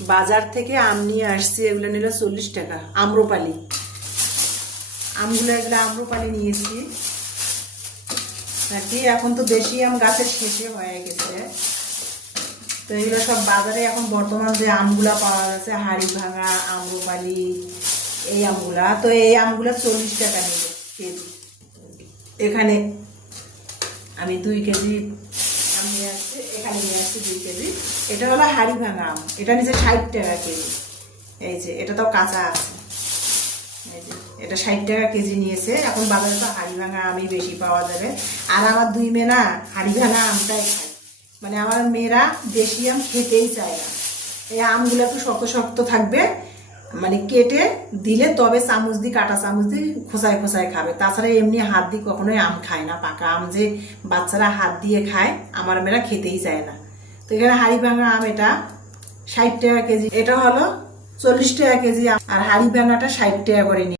বাজার থেকে আম নিয়ে আসছি, এগুলো নিল চল্লিশ টাকা, আম্রপালি। আমগুলো এগুলো আম্রপালি নিয়েছি। নাকি এখন তো বেশি আম গাছের শেষে হয়ে গেছে। তো এগুলো সব বাজারে এখন বর্তমান যে আমগুলা পাওয়া যাচ্ছে হাড়ি ভাঙা আম্রপালি, এই আমগুলা, তো এই আমগুলা চল্লিশ টাকা নিল কেজি। এখানে আমি দুই কেজি আম এখানে নিয়ে আসছি দুই কেজি। এটা হলো হাড়ি ভাঙা আম। এটা নিচে ষাট টাকা কেজি। এই যে, এটা তো কাঁচা আছে। এই যে, এটা ষাট টাকা কেজি নিয়েছে। এখন বাজারে তো হাড়ি ভাঙা আমই বেশি পাওয়া যাবে। আর আমার দুই মেয়ে না হাড়ি ভাঙা আমটাই মানে আমার মেয়েরা দেশি আম খেতেই চায় না। এই আমগুলো একটু শক্ত শক্ত থাকবে। মানে কেটে দিলে তবে চামচ দিয়ে, কাটা চামচ দিয়ে খোসায় খোসায় খাবে তাছাড়া এমনি হাত দিয়ে কখনোই আম খায় না, পাকা আম যে বাচ্চারা হাত দিয়ে খায়, আমার মেয়েরা খেতেই চায় না তো এখানে হাড়ি ভাঙা আম এটা ষাট টাকা কেজি, এটা হলো চল্লিশ টাকা কেজি। আর হাড়ি ভাঙাটা ষাট টাকা করে